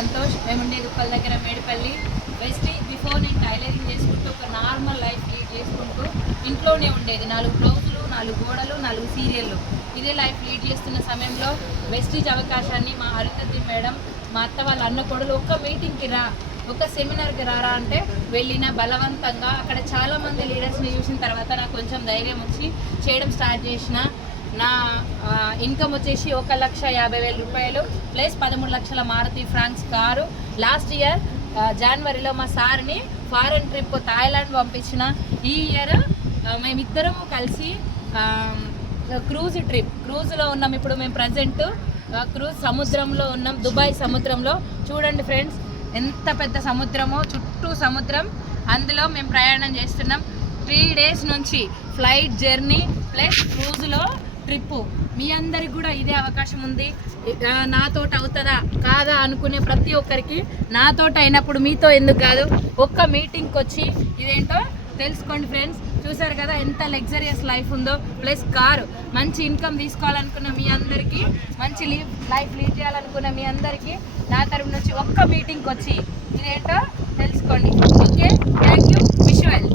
సంతోష్. మేము ఉండేది ఉప్పల్ దగ్గర మేడిపల్లి వెస్ట్. బిఫోర్ నేను టైలరింగ్ చేసుకుంటూ ఒక నార్మల్ లైఫ్ లీడ్ చేసుకుంటూ ఇంట్లోనే ఉండేది. 4 బ్లౌజులు, 4 గోడలు, 4 సీరియళ్ళు, ఇదే లైఫ్ లీడ్ చేస్తున్న సమయంలో వెస్టీజ్ అవకాశాన్ని మా అరుంధతి మేడం, మా అత్త వాళ్ళ అన్న కొడులు ఒక్క మీటింగ్కి రా, ఒక సెమినార్కి రారా అంటే వెళ్ళిన బలవంతంగా. అక్కడ చాలామంది లీడర్స్ని చూసిన తర్వాత నాకు కొంచెం ధైర్యం వచ్చి చేయడం స్టార్ట్ చేసిన. నా ఇన్కమ్ వచ్చేసి 1,50,000 రూపాయలు ప్లస్ 13 లక్షల Maruti Fronx car. Last year జనవరిలో మా సార్ని ఫారెన్ ట్రిప్ థాయిలాండ్ పంపించిన. ఈ ఇయర్ మేమిద్దరము కలిసి క్రూజ్ ట్రిప్, క్రూజ్లో ఉన్నాం. ఇప్పుడు మేము ప్రజెంట్ క్రూజ్ సముద్రంలో ఉన్నాం, దుబాయ్ సముద్రంలో. చూడండి ఫ్రెండ్స్, ఎంత పెద్ద సముద్రమో, చుట్టూ సముద్రం. అందులో మేము ప్రయాణం చేస్తున్నాం. 3 days నుంచి ఫ్లైట్ జర్నీ ప్లస్ క్రూజ్లో ట్రిప్పు. మీ అందరికి కూడా ఇదే అవకాశం ఉంది. నాతోటి అవుతుందా కాదా అనుకునే ప్రతి ఒక్కరికి నాతోటి అయినప్పుడు మీతో ఎందుకు కాదు, ఒక్క మీటింగ్కి వచ్చి ఇదేంటో తెలుసుకోండి ఫ్రెండ్స్. చూసారు కదా ఎంత లగ్జరియస్ లైఫ్ ఉందో, ప్లస్ కారు. మంచి ఇన్కమ్ తీసుకోవాలనుకున్న మీ అందరికీ, మంచి లైఫ్ లీడ్ చేయాలనుకున్న మీ అందరికీ నా తరపు నుంచి ఒక్క మీటింగ్కి వచ్చి ఇదేంటో తెలుసుకోండి. Okay, thank you, wish you well.